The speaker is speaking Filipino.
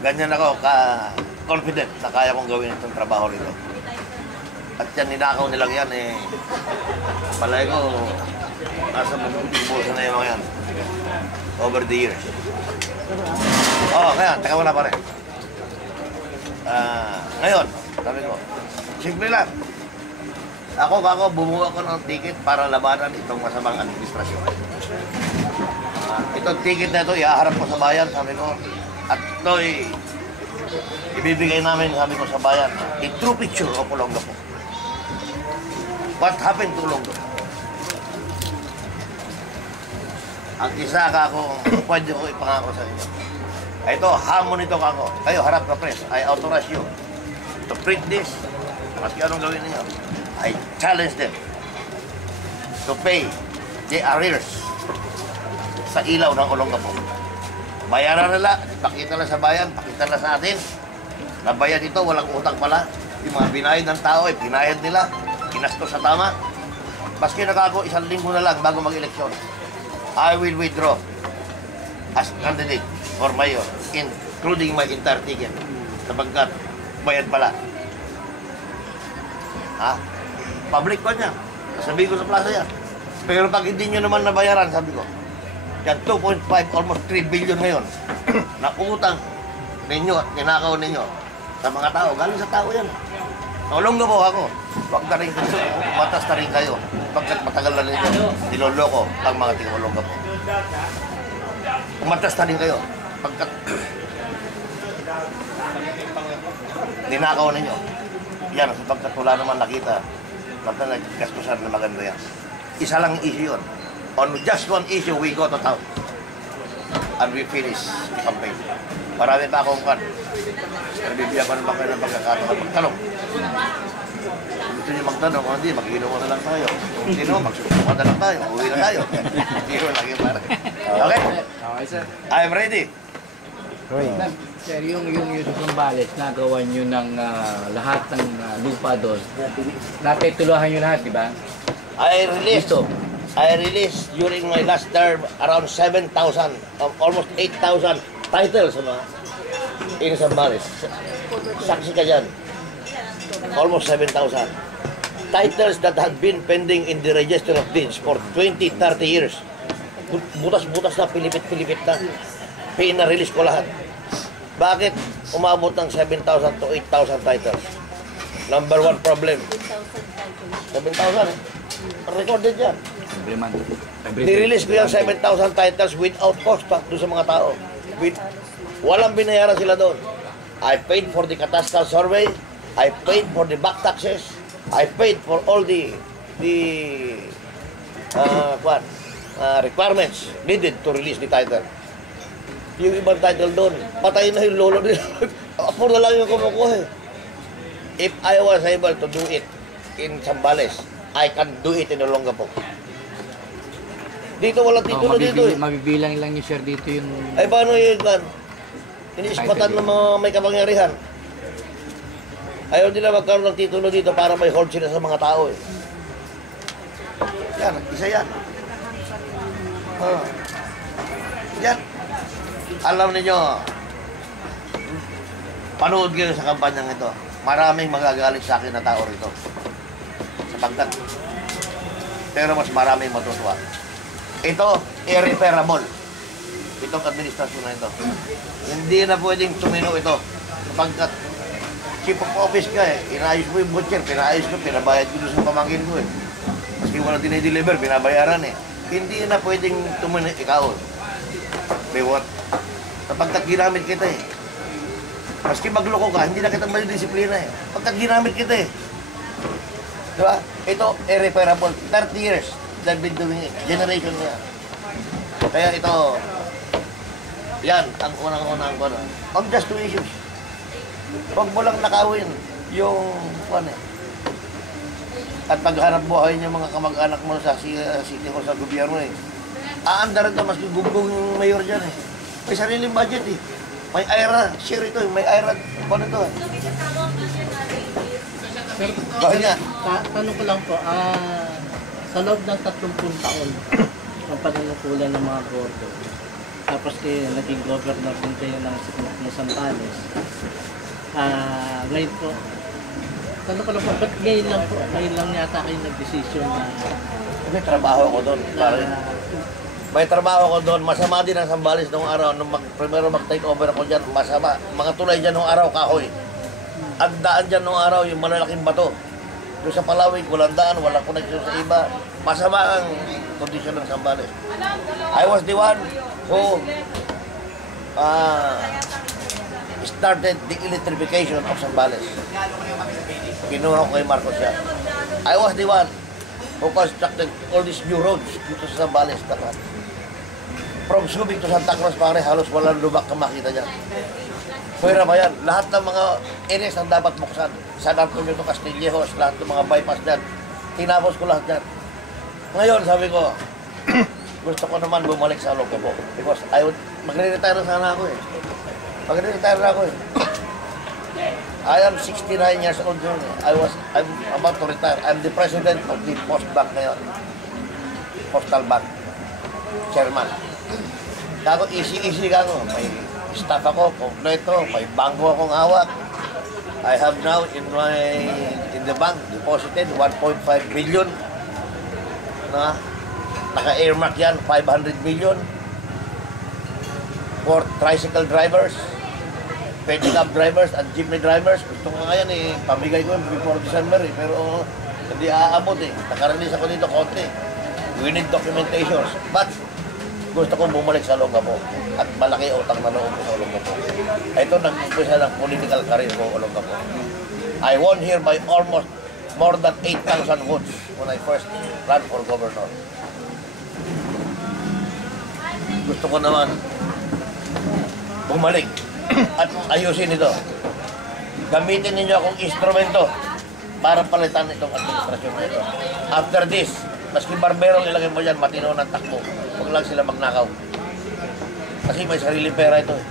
Ganyan ako ka-confident na kaya kong gawin itong trabaho rito. At yan, ninakaw nilang yan eh. Palay ko, nasa bubusan na yung mga yan. Over the years. Oo, kaya, teka muna pare. Ngayon, sabi ko, simple lang. Ako, bumuha ko ng ticket para labanan itong masamang administrasyon. Itong ticket na ito, iaharap ko sa bayan, sabi ko. At ito'y ibibigay namin, sabi ko, sa bayan. A true picture of Olongapo. What happened to Olongapo? Ang isa ako, pwede ko ipangako sa inyo. Ito, hamon ito ako. Kayo, harap ka, press. I authorize you to print this. Maski anong gawin niyo. I challenge them to pay the arrears sa ilaw ng Olongapo. Bayaran nila, pakita na sa bayan, pakita na sa atin. Nabayad ito, walang utang pala. Yung mga binayad ng tao, pinayad nila. Kinastos sa tama. Maski nakako, 1 linggo na lang bago mag-eleksyon. I will withdraw as candidate for mayor, including my entire ticket. Sapagkat bayad pala. Ha? Public ko niya. Sabi ko sa plaza yan. Pero pag hindi nyo naman nabayaran, sabi ko, yan 2.5, almost 3 billion ngayon na utang ninyo at ninakaw ninyo sa mga tao. Galing sa tao yan. Tulong na po ako. Huwag na rin kayo. Matas na rin kayo. Pagkat matagal na ninyo, niloloko ang mga tingulong ka po. Umatas na rin kayo. Pagkat ninakaw ninyo. Yan, sapagkat wala naman nakita na nagkastusan na maganda yan. Isa lang issue yun. On just one issue, we go to town. And we finish the campaign. Marami pa akong kan. Nabibigyan ko naman kayo ng pagkakataon magtanong. Kung gusto nyo magtanong, kung hindi, mag-inom na lang tayo. Kung sino, magsusukan na lang tayo. Uwi na tayo. Hindi ko lagi pare. Okay? Okay, sir. I'm ready. Sir, yung Zambales, nagawa nyo ng lahat ng lupa doon. Napetuluhan nyo lahat, di ba? I released during my last term around 7,000, almost 8,000 titles in Zambales. Saksi ka dyan. Almost 7,000. Titles that had been pending in the Register of Deeds for 20, 30 years. Butas-butas na, pilipit-pilipit na. Pina-release ko lahat. Bakit umabot ng 7,000 to 8,000 titles? Number one problem. 7,000 recorded yan. Nirelease ko yung 7,000 titles without cost doon sa mga tao. Walang binayaran sila doon. I paid for the catastral survey. I paid for the back taxes. I paid for all the requirements needed to release the title. Yung ibang title doon, patay na yung lolo nila. Ako na lang yung kumukuha. If I was able to do it in Zambales, I can do it in Olongapo. Dito walang titulo dito eh. Mabibilang lang yung share dito yung... Ay paano yun man? Iniispatan ng mga may kapangyarihan. Ayaw nila magkaroon ng titulo dito para may hold sila sa mga tao eh. Yan, isa yan. Yan. Alam niyo, panood kayo sa kampanyang ito. Maraming magagalit sa akin na tao rito. Sapagkat. Pero mas maraming matutuwa. Ito, irreparable. Itong administrasyon na ito. Hindi na pwedeng tumino ito. Sapagkat, chief of office ka eh. Inayos mo yung butcher, pinaayos ko, pinabayad ko doon sa pamangkin ko eh. Maski walang dinideliver, binabayaran eh. Hindi na pwedeng tumino ikaw. May what? Sapagkat ginamit kita eh. Maski magloko ka, hindi na kita malidisiplina eh. Pagkat ginamit kita eh. Diba? Ito, irreparable. 30 years they've been doing it. Generation niya. Kaya ito, yan, ang unang-unang ko na. On just two issues. Huwag mo lang nakawin yung, at paghanap buhay niya mga kamag-anak mo sa city o sa gobyerno eh. Aanda rin ito, maski gugong yung mayor dyan eh. May sariling budget eh. May IRA, share ito eh. May IRA, ano ito eh. Sir, tanong ko lang po, sa loob ng 30 taon ng panunungkulan ng mga gordo, tapos naging governor din kayo ng Zambales. Ngayon po, tanong ko lang po, ba't ngayon lang yata kayo nag-decision na May trabaho ako doon. May trabaho ako doon. Masama din ang Zambales noong araw. Nung primero mag-take over ako dyan, masama. Mga tulay dyan noong araw, kahoy. Ang daan dyan noong araw, yung malalaking bato. Doon sa Palawig, walang daan, walang connection sa iba. Masama ang kondisyon ng Zambales. I was the one who started the electrification of Zambales. Kinuha ko kay Marcos yan. I was the one who constructed all these new roads dito sa Zambales. From Subic to Santa Cruz, pare, halos walang lubak ka makita dyan. Pwera ba yan? Lahat ng mga areas ang dapat buksan. San Antonio to Castillejos, lahat ng mga bypass dyan. Tinapos ko lahat dyan. Ngayon, sabi ko, gusto ko naman bumalik sa Olongapo. Because magre-retire sana ako eh. Magre-retire na ako eh. I am 69 years old yun. I'm about to retire. I'm the president of the Post Bank ngayon. Postal Bank. Chairman. Kako, easy kako. May staff ako, kompleto. May bangko akong hawak. I have now in the bank deposited 1.5 billion. Na naka-earmark yan, 500 million for tricycle drivers, pedicab drivers, and jeepney drivers. Gusto ko nga yan eh, pamigay ko before December eh, pero hindi aabot eh. Naka-release ako dito konti. We need documentations. But gusto kong bumalik sa Olongapo at malaki utang na loob ko sa Olongapo. Ito nag-umpisa ng political career ko Olongapo. I won here by almost more than 8,000 votes when I first ran for governor. Gusto ko naman bumalik at ayusin ito. Gamitin ninyo akong instrumento para palitan itong administrasyon na ito. After this, maski barbero ilagay mo dyan, matino ng takbo. Huwag lang sila magnakaw. Kasi may sariling pera ito eh.